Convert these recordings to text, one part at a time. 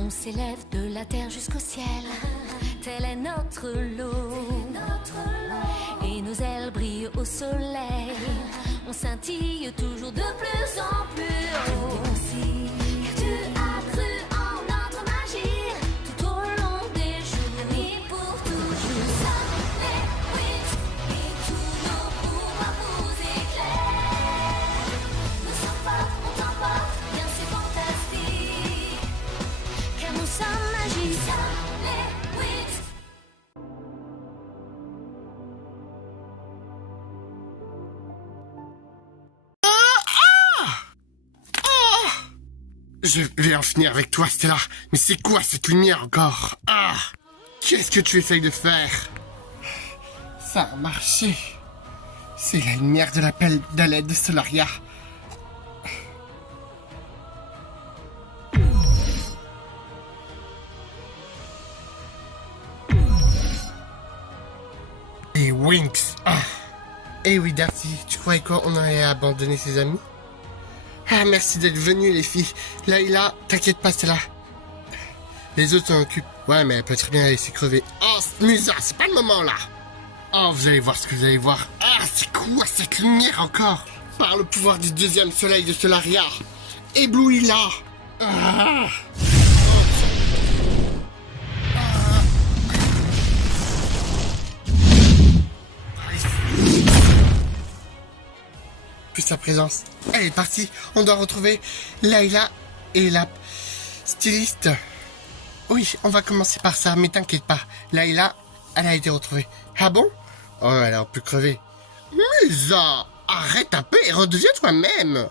On s'élève de la terre jusqu'au ciel, tel est notre lot. Et nos ailes brillent au soleil, on scintille toujours de plus en plus haut. Car tu as cru en notre magie, tout au long des jours et pour toujours. Nous sommes les Wings et tous nos pouvoirs vous éclairent. Nous sommes forts, on t'emporte, bien c'est fantastique. Car nous sommes magiques, nous sommes les Wings. Je vais en finir avec toi, Stella. Mais c'est quoi cette lumière encore? Ah! Qu'est-ce que tu essayes de faire? Ça a marché. C'est la lumière de l'appel d'aide de Solaria. Les Winx. Ah! Eh oui, Darcy, tu croyais quoi? On allait abandonner ses amis? Ah, merci d'être venus, les filles. Layla, t'inquiète pas, Stella. Les autres s'en occupent. Ouais, mais elle peut très bien la laisser crever. Oh, Musa, c'est pas le moment, là. Oh, vous allez voir ce que vous allez voir. Ah, c'est quoi cette lumière encore? Par le pouvoir du deuxième soleil de Solaria. Éblouis-la. Ah. Plus sa présence. Elle est partie. On doit retrouver Layla et la styliste. Oui, on va commencer par ça, mais t'inquiète pas. Layla, elle a été retrouvée. Ah bon? Oh, elle a pu crever. Musa, arrête un peu et redeviens toi-même.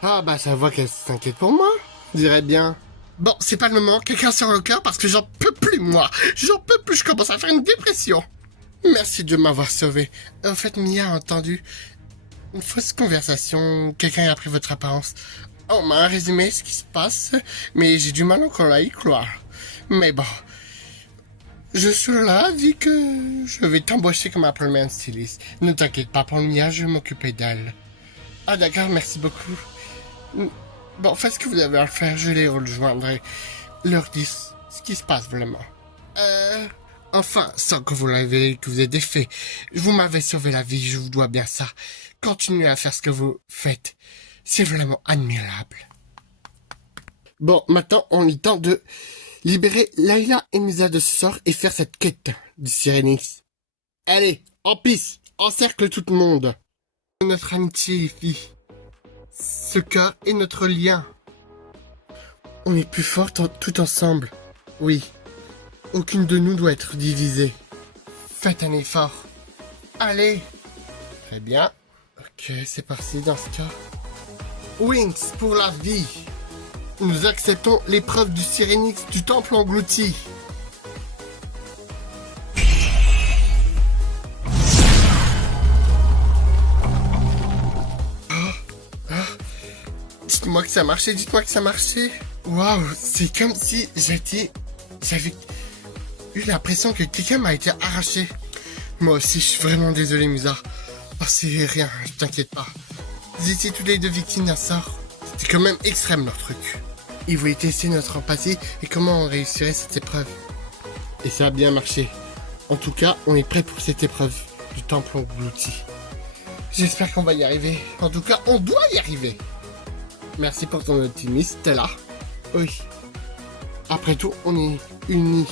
Ah bah ça voit qu'elle s'inquiète pour moi, je dirais bien. Bon, c'est pas le moment, quelqu'un sort le cœur parce que j'en peux plus, moi. J'en peux plus, je commence à faire une dépression. Merci de m'avoir sauvé. En fait, Mia a entendu une fausse conversation. Quelqu'un a pris votre apparence. On m'a résumé ce qui se passe, mais j'ai du mal encore à y croire. Mais bon, je suis là, dit que je vais t'embaucher comme après-midi styliste. Ne t'inquiète pas, pour Mia, je vais m'occuper d'elle. Ah d'accord, merci beaucoup. Bon, faites ce que vous avez à faire, je les rejoindrai. Leur dire ce qui se passe vraiment. Enfin, sans que vous l'avez que vous êtes défait. Vous m'avez sauvé la vie, je vous dois bien ça. Continuez à faire ce que vous faites. C'est vraiment admirable. Bon, maintenant, on est temps de libérer Layla et Musa de ce sort et faire cette quête du Sirenix. Allez, en piste, encercle tout le monde. Notre amitié, les filles. Ce cœur est notre lien. On est plus fortes tout ensemble. Oui. Aucune de nous doit être divisée. Faites un effort. Allez. Très bien. Ok, c'est parti dans ce cas. Winx pour la vie. Nous acceptons l'épreuve du Sirenix du temple englouti. Dites-moi que ça marchait, dites-moi que ça marchait. Waouh, c'est comme si j'avais eu l'impression que quelqu'un m'a été arraché. Moi aussi, je suis vraiment désolé, Musa. Oh, c'est rien, je t'inquiète pas. Vous étiez tous les deux victimes d'un sort. C'était quand même extrême leur truc. Ils voulaient tester notre empathie et comment on réussirait cette épreuve. Et ça a bien marché. En tout cas, on est prêt pour cette épreuve du temple englouti. J'espère qu'on va y arriver. En tout cas, on doit y arriver. Merci pour ton optimisme, Stella. Oui. Après tout, on est unis.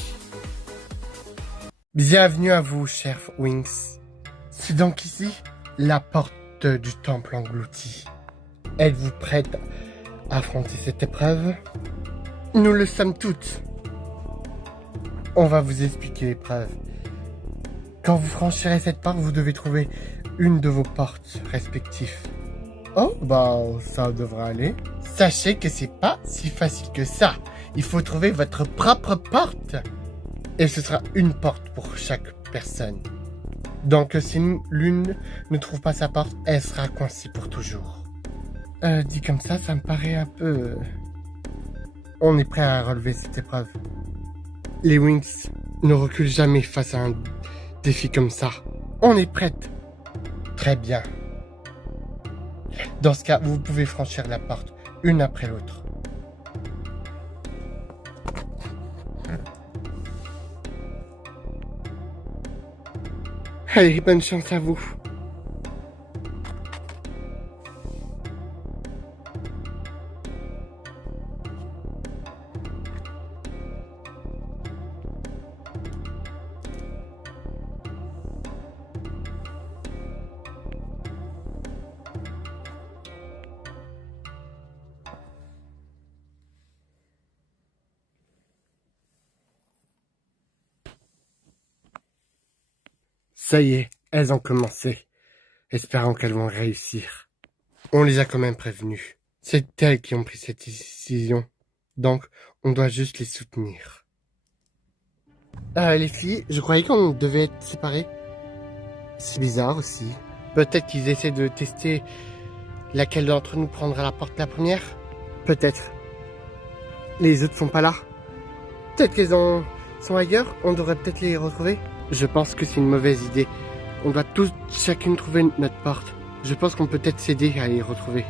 Bienvenue à vous, chers Winx. C'est donc ici la porte du temple englouti. Êtes-vous prête à affronter cette épreuve? Nous le sommes toutes. On va vous expliquer l'épreuve. Quand vous franchirez cette porte, vous devez trouver une de vos portes respectives. Oh, bah, ça devrait aller. Sachez que c'est pas si facile que ça. Il faut trouver votre propre porte. Et ce sera une porte pour chaque personne. Donc, si l'une ne trouve pas sa porte, elle sera coincée pour toujours. Dit comme ça me paraît un peu... On est prêt à relever cette épreuve. Les Winx ne reculent jamais face à un défi comme ça. On est prête. Très bien. Dans ce cas, vous pouvez franchir la porte, une après l'autre. Allez, bonne chance à vous. Ça y est, elles ont commencé. Espérons qu'elles vont réussir. On les a quand même prévenues. C'est elles qui ont pris cette décision. Donc, on doit juste les soutenir. Les filles, je croyais qu'on devait être séparés. C'est bizarre aussi. Peut-être qu'ils essaient de tester laquelle d'entre nous prendra la porte la première. Peut-être. Les autres sont pas là. Peut-être qu'elles sont ailleurs. On devrait peut-être les retrouver. Je pense que c'est une mauvaise idée. On doit tous, chacune trouver notre porte. Je pense qu'on peut peut-être s'aider à les retrouver.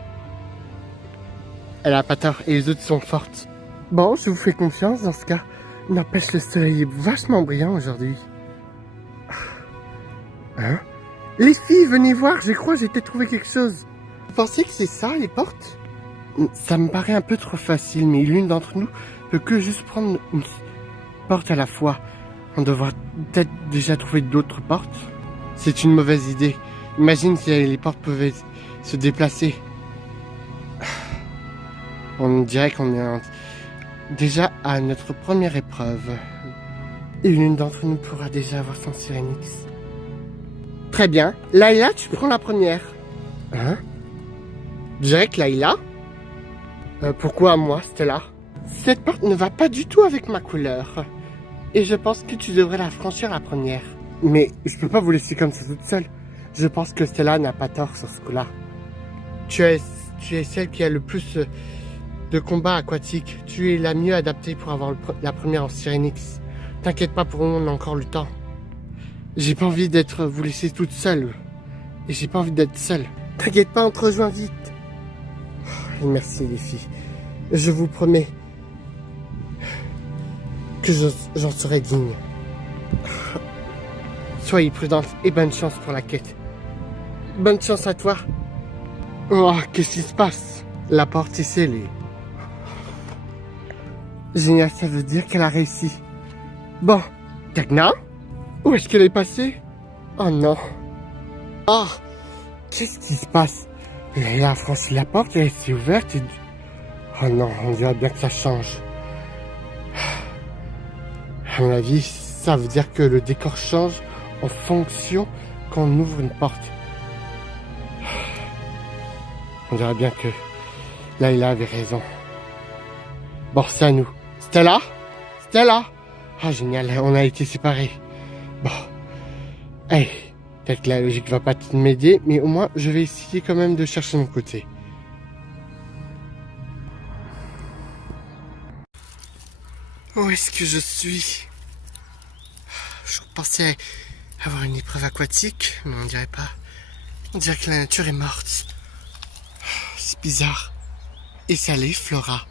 Elle a pas tort et les autres sont fortes. Bon, je vous fais confiance dans ce cas. N'empêche, le soleil est vachement brillant aujourd'hui. Hein? Les filles, venez voir, je crois que j'ai peut-être trouvé quelque chose. Vous pensez que c'est ça, les portes? Ça me paraît un peu trop facile, mais l'une d'entre nous peut que juste prendre une porte à la fois. On devrait peut-être déjà trouver d'autres portes. C'est une mauvaise idée. Imagine si les portes pouvaient se déplacer. On dirait qu'on est déjà à notre première épreuve. Et l'une d'entre nous pourra déjà avoir son Syrinx. Très bien. Layla, tu prends la première. Hein? Je dirais que Layla? Pourquoi moi, Stella? Cette porte ne va pas du tout avec ma couleur. Et je pense que tu devrais la franchir la première. Mais je peux pas vous laisser comme ça toute seule. Je pense que Stella n'a pas tort sur ce coup-là. Tu es celle qui a le plus de combats aquatiques. Tu es la mieux adaptée pour avoir la première en Syrinx. T'inquiète pas, pour nous, on a encore le temps. J'ai pas envie d'être vous laisser toute seule. Et j'ai pas envie d'être seule. T'inquiète pas, on te rejoint vite. Et merci les filles. Je vous promets que j'en serai digne. Soyez prudente et bonne chance pour la quête. Bonne chance à toi. Oh, qu'est-ce qui se passe? La porte est scellée. Génial, ça veut dire qu'elle a réussi. Bon, Dagna? Où est-ce qu'elle est passée? Oh non. Oh, qu'est-ce qui se passe? Elle a franchi la porte et elle s'est ouverte et... Oh non, on dirait bien que ça change. À mon avis, ça veut dire que le décor change en fonction quand on ouvre une porte. On dirait bien que Layla avait raison. Bon, c'est à nous. Stella? Stella? Ah, génial, on a été séparés. Bon. Hey, peut-être que la logique va pas m'aider, mais au moins, je vais essayer quand même de chercher mon côté. Où est-ce que je suis? Je pensais avoir une épreuve aquatique, mais on dirait pas. On dirait que la nature est morte. C'est bizarre. Et ça l'est, Flora.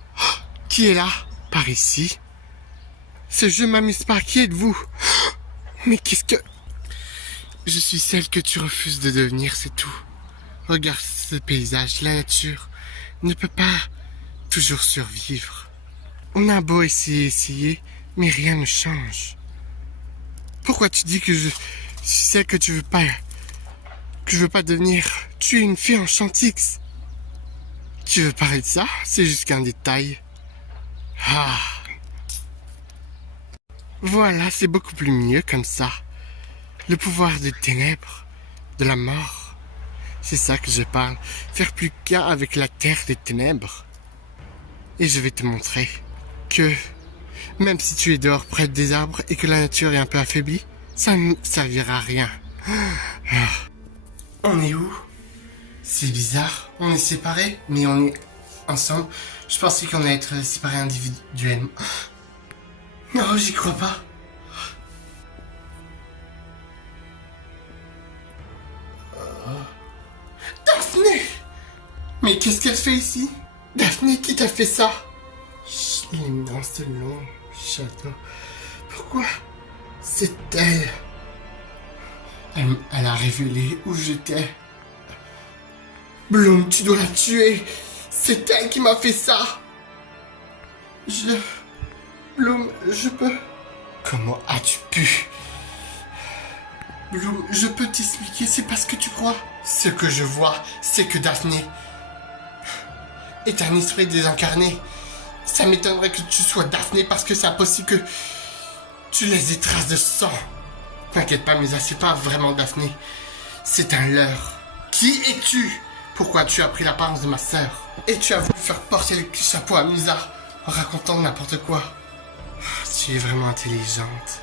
Qui est là? Par ici? Ce jeu m'amuse pas. Qui êtes-vous? Mais qu'est-ce que... Je suis celle que tu refuses de devenir, c'est tout. Regarde ce paysage, la nature ne peut pas toujours survivre. On a beau essayer, mais rien ne change. Pourquoi tu dis que je suis celle que tu veux pas... que je veux pas devenir? Tu es une fée en Chantix. Tu veux parler de ça? C'est juste qu'un détail. Ah. Voilà, c'est beaucoup plus mieux comme ça. Le pouvoir des ténèbres, de la mort. C'est ça que je parle. Faire plus qu'un avec la terre des ténèbres. Et je vais te montrer que même si tu es dehors près des arbres et que la nature est un peu affaiblie, ça ne servira à rien. Ah. On est où? C'est bizarre. On est séparés, mais on est ensemble. Je pensais qu'on allait être séparés individuellement. Non, j'y crois pas. Daphné! Mais qu'est-ce qu'elle fait ici? Daphné, qui t'a fait ça? L'immense long château. Pourquoi? C'est elle. Elle a révélé où j'étais. Bloom, tu dois la tuer. C'est elle qui m'a fait ça. Bloom, je peux... Comment as-tu pu? Bloom, je peux t'expliquer, c'est parce que tu crois. Ce que je vois, c'est que Daphné est un esprit désincarné. Ça m'étonnerait que tu sois Daphné parce que c'est impossible que tu laisses des traces de sang. T'inquiète pas, Misa, c'est pas vraiment Daphné. C'est un leurre. Qui es-tu? Pourquoi tu as pris l'apparence de ma sœur? Et tu as voulu faire porter le chapeau à Misa en racontant n'importe quoi. Tu es vraiment intelligente.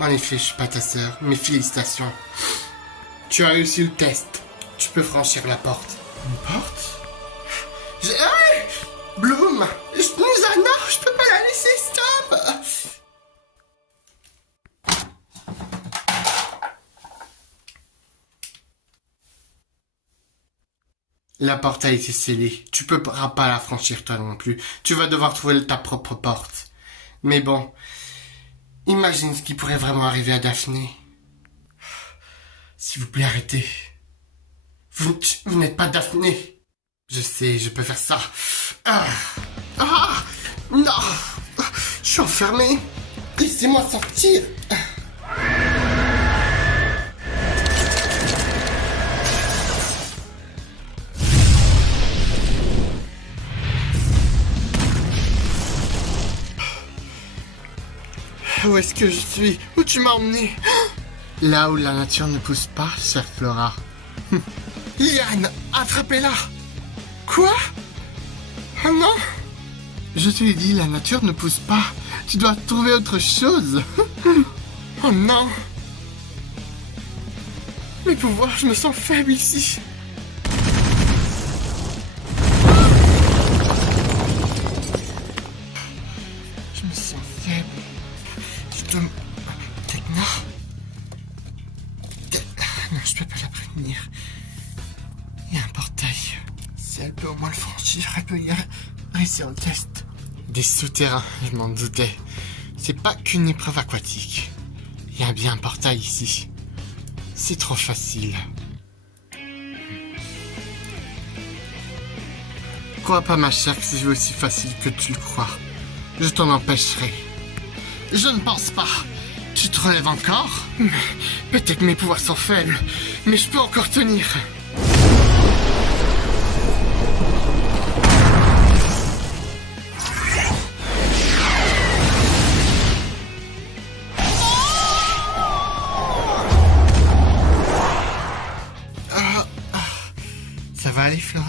En effet, je suis pas ta sœur, mais félicitations. Tu as réussi le test. Tu peux franchir la porte. Une porte? Hey Bloom! Misa, non, je peux pas la laisser, stop! La porte a été scellée. Tu peux pas la franchir toi non plus. Tu vas devoir trouver ta propre porte. Mais bon, imagine ce qui pourrait vraiment arriver à Daphné. S'il vous plaît, arrêtez. Vous n'êtes pas Daphné. Je sais, je peux faire ça. Non. Je suis enfermé. Laissez-moi sortir. Où est-ce que je suis? Où tu m'as emmené? Là où la nature ne pousse pas, chère Flora. Yann, attrapez-la! Quoi? Oh non! Je te l'ai dit, la nature ne pousse pas. Tu dois trouver autre chose. Oh non! Mes pouvoirs, je me sens faible ici. Je me sens faible. Tekna? Non, je peux pas la prévenir. Il y a un portail. Si elle peut au moins le franchir, elle peut y réussir le test. Des souterrains, je m'en doutais. C'est pas qu'une épreuve aquatique. Il y a bien un portail ici. C'est trop facile. Crois pas, ma chère, que c'est aussi facile que tu le crois. Je t'en empêcherai. Je ne pense pas. Tu te relèves encore? Peut-être que mes pouvoirs sont faibles, mais je peux encore tenir. Ça va aller, Flora?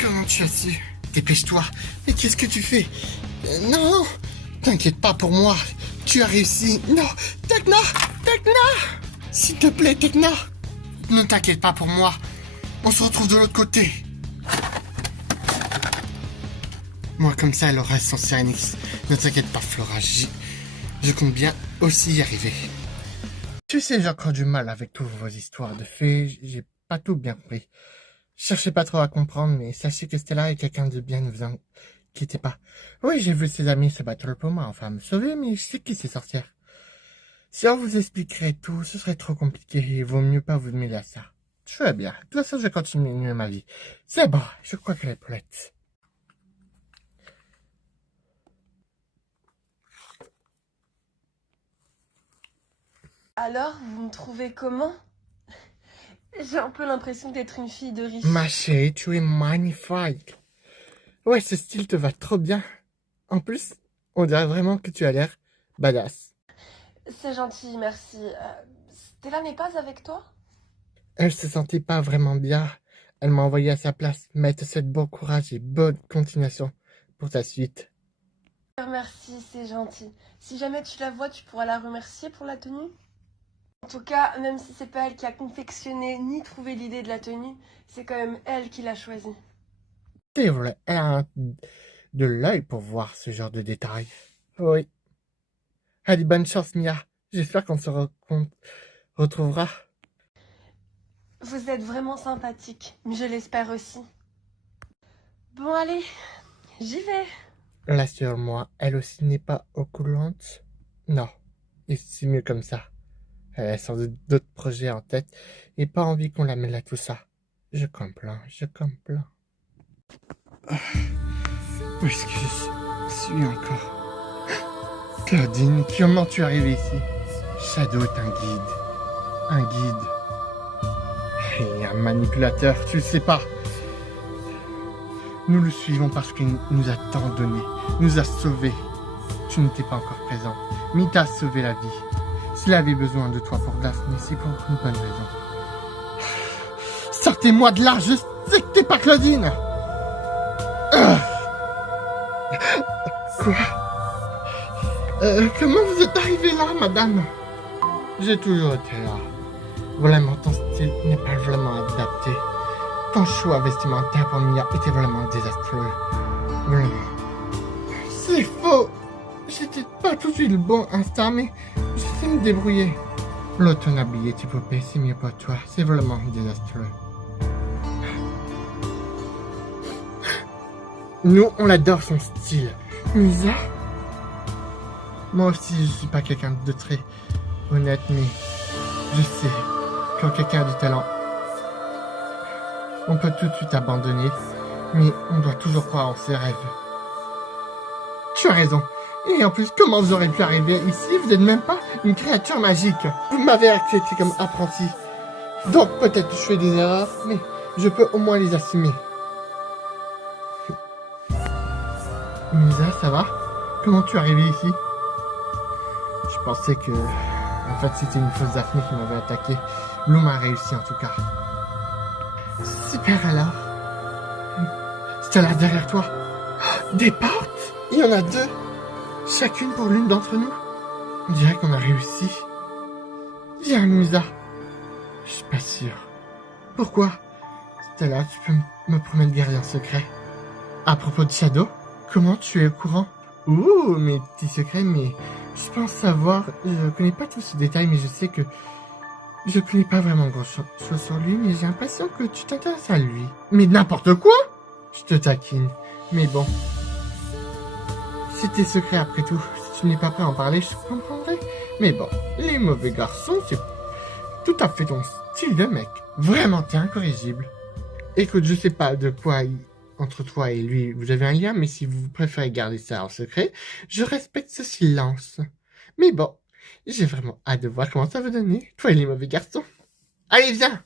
Comment tu as su? Dépêche-toi. Mais qu'est-ce que tu fais? Non! T'inquiète pas pour moi. Tu as réussi. Non! Tekna! Tekna! S'il te plaît, Tekna! Ne t'inquiète pas pour moi. On se retrouve de l'autre côté. Moi, comme ça, elle aura son Cyanix. Ne t'inquiète pas, Flora. Je compte bien aussi y arriver. Tu sais, j'ai encore du mal avec toutes vos histoires de fées. J'ai pas tout bien compris. Je cherchais pas trop à comprendre, mais sachez que Stella est quelqu'un de bien, ne vous inquiétez pas. Oui, j'ai vu ses amis se battre pour moi, enfin me sauver, mais je sais qui c'est sorcière. Si on vous expliquerait tout, ce serait trop compliqué, il vaut mieux pas vous mêler à ça. Je vais bien, de toute façon je vais continuer ma vie. C'est bon, je crois qu'elle est prête. Alors, vous me trouvez comment? J'ai un peu l'impression d'être une fille de riche. Ma chérie, tu es magnifique. Ouais, ce style te va trop bien. En plus, on dirait vraiment que tu as l'air badass. C'est gentil, merci. Stella n'est pas avec toi? Elle se sentait pas vraiment bien. Elle m'a envoyé à sa place. Mais elle te souhaite bon courage et bonne continuation pour ta suite. Merci, c'est gentil. Si jamais tu la vois, tu pourras la remercier pour la tenue? En tout cas, même si c'est pas elle qui a confectionné ni trouvé l'idée de la tenue, c'est quand même elle qui l'a choisie. C'est vrai, elle a de l'œil pour voir ce genre de détails. Oui. Allez, bonne chance, Mia. J'espère qu'on se retrouvera. Vous êtes vraiment sympathique, mais je l'espère aussi. Bon, allez, j'y vais. Rassure-moi, elle aussi n'est pas opulente? Non, et c'est mieux comme ça. Elle a sans doute d'autres projets en tête et pas envie qu'on la mêle à tout ça. Je comprends. Où est-ce que je suis encore? Claudine, comment tu es arrivée ici? Shadow est un guide. Un guide. Et un manipulateur, tu le sais pas. Nous le suivons parce qu'il nous a tant donné, nous a sauvés. Tu n'étais pas encore présent, mais il t'a sauvé la vie. S'il avait besoin de toi pour Daphné, c'est pour une bonne raison. Sortez-moi de là, je sais que t'es pas Claudine. Quoi? Comment vous êtes arrivé là, madame? J'ai toujours été là. Vraiment, ton style n'est pas vraiment adapté. Ton choix vestimentaire pour Mia était vraiment désastreux. Vraiment. C'est faux. J'étais pas tout de suite le bon instant, mais je sais me débrouiller. L'automne habillé, tes poupées, c'est mieux pour toi. C'est vraiment désastreux. Nous, on adore son style. Misa? Moi aussi, je suis pas quelqu'un de très honnête, mais je sais, quand quelqu'un a du talent, on peut tout de suite abandonner, mais on doit toujours croire en ses rêves. Tu as raison. Et en plus, comment vous aurez pu arriver ici? Vous n'êtes même pas une créature magique. Vous m'avez accepté comme apprenti. Donc peut-être que je fais des erreurs, mais je peux au moins les assumer. Misa, ça va? Comment tu es arrivé ici? Je pensais que... En fait, c'était une fausse Daphné qui m'avait attaqué. Bloom a réussi en tout cas. Super alors. C'est là derrière toi. Des portes? Il y en a deux. Chacune pour l'une d'entre nous. On dirait qu'on a réussi. Viens, Misa. Je suis pas sûr. Pourquoi? Stella, tu peux me promettre de garder un secret? À propos de Shadow? Comment tu es au courant? Ouh, mes petits secrets, mais je pense savoir. Je connais pas tous ces détails, mais je sais que je connais pas vraiment grand-chose sur lui, mais j'ai l'impression que tu t'intéresses à lui. Mais n'importe quoi! Je te taquine. Mais bon. C'est tes secrets après tout. Si tu n'es pas prêt à en parler, je comprendrai. Mais bon, les mauvais garçons, c'est tout à fait ton style de mec. Vraiment, t'es incorrigible. Écoute, je sais pas de quoi entre toi et lui vous avez un lien, mais si vous préférez garder ça en secret, je respecte ce silence. Mais bon, j'ai vraiment hâte de voir comment ça va donner, toi et les mauvais garçons. Allez, viens!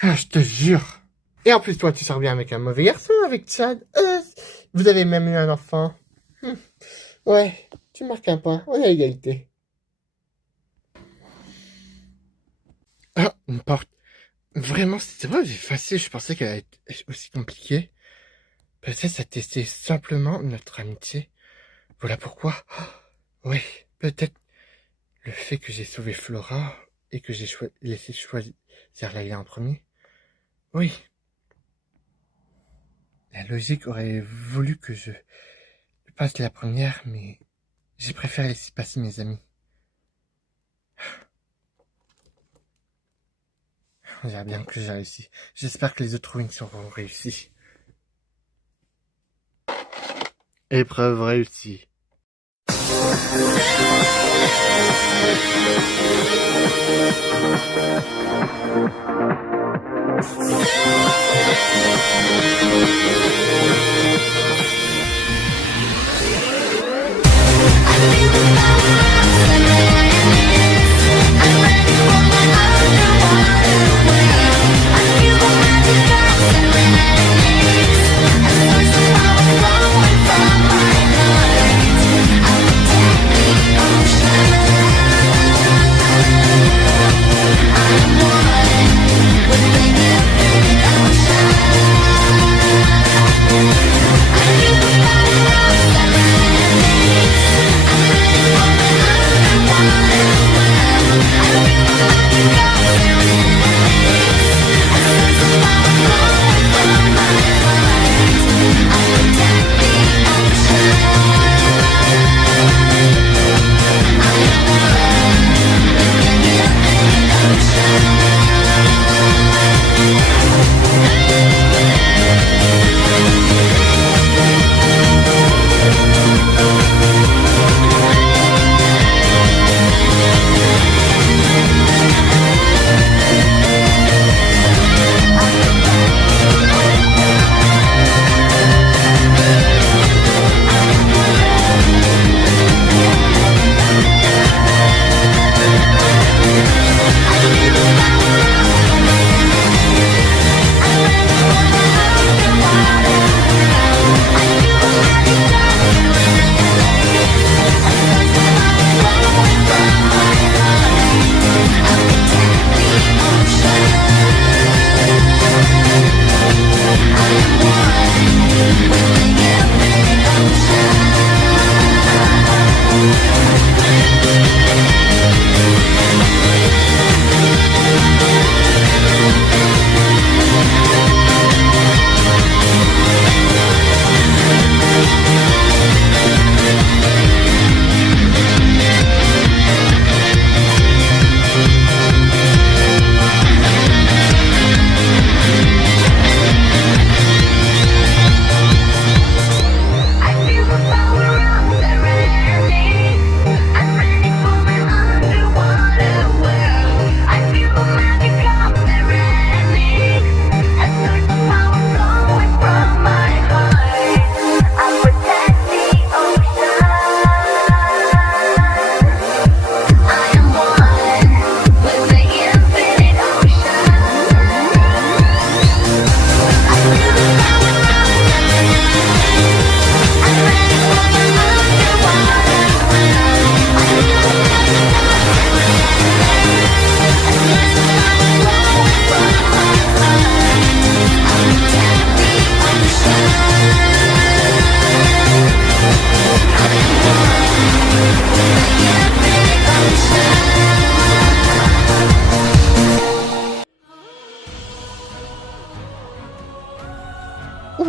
Ah, je te jure. Et en plus, toi, tu sors bien avec un mauvais garçon, avec Chad. Vous avez même eu un enfant. Ouais, tu marques un point, on est à égalité. Ah, une porte. Vraiment, c'était vrai, j'ai facile, je pensais qu'elle allait être aussi compliquée. Peut-être ça testait simplement notre amitié. Voilà pourquoi. Oui, peut-être le fait que j'ai sauvé Flora et que j'ai laissé choisir Layla en premier. Oui. La logique aurait voulu que je passe la première, mais j'ai préféré laisser passer mes amis. On dirait bien que j'ai réussi. J'espère que les autres wings seront réussis. Épreuve réussie. I'm one with the infinite ocean.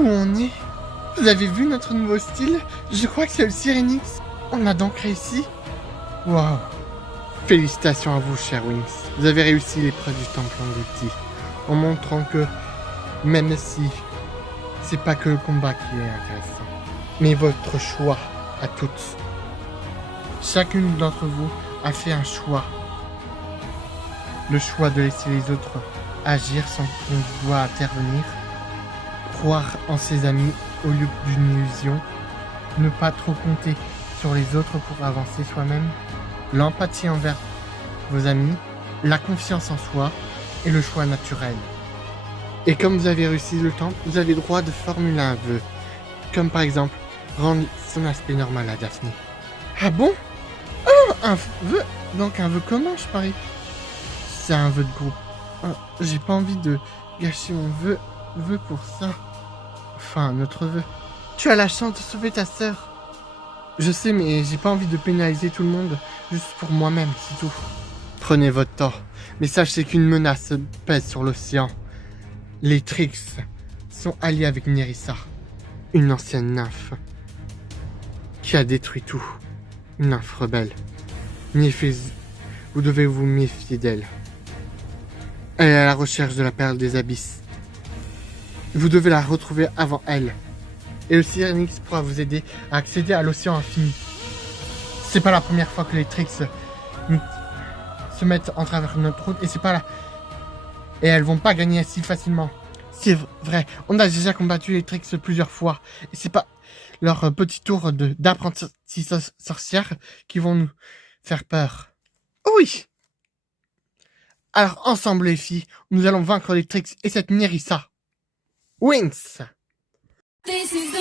on est? Vous avez vu notre nouveau style? Je crois que c'est le Syrinx. On a donc réussi? Waouh! Félicitations à vous, cher Wings. Vous avez réussi l'épreuve du temple englouti, en montrant que, même si c'est pas que le combat qui est intéressant, mais votre choix à toutes. Chacune d'entre vous a fait un choix. Le choix de laisser les autres agir sans qu'on doit intervenir, croire en ses amis au lieu d'une illusion, ne pas trop compter sur les autres pour avancer soi-même, l'empathie envers vos amis, la confiance en soi et le choix naturel. Et comme vous avez réussi le temple, vous avez le droit de formuler un vœu, comme par exemple rendre son aspect normal à Daphné. Ah bon? Oh, un vœu? Donc un vœu commun, je parie. C'est un vœu de groupe. Oh, j'ai pas envie de gâcher mon vœu pour ça. Enfin, notre vœu. Tu as la chance de sauver ta sœur. Je sais, mais j'ai pas envie de pénaliser tout le monde, juste pour moi-même, c'est tout. Prenez votre temps, mais sachez qu'une menace pèse sur l'océan. Les Trix sont alliés avec Nerissa, une ancienne nymphe, qui a détruit tout. Une nymphe rebelle. Vous devez vous méfier d'elle. Elle est à la recherche de la perle des abysses. Vous devez la retrouver avant elle. Et le Syrinx pourra vous aider à accéder à l'océan infini. C'est pas la première fois que les Trix se mettent en travers de notre route et c'est pas là. Et elles vont pas gagner si facilement. C'est vrai, on a déjà combattu les Trix plusieurs fois. Et c'est pas leur petit tour d'apprentis sorcières qui vont nous faire peur. Oui! Alors ensemble les filles, nous allons vaincre les Trix et cette Nerissa. Wings! This is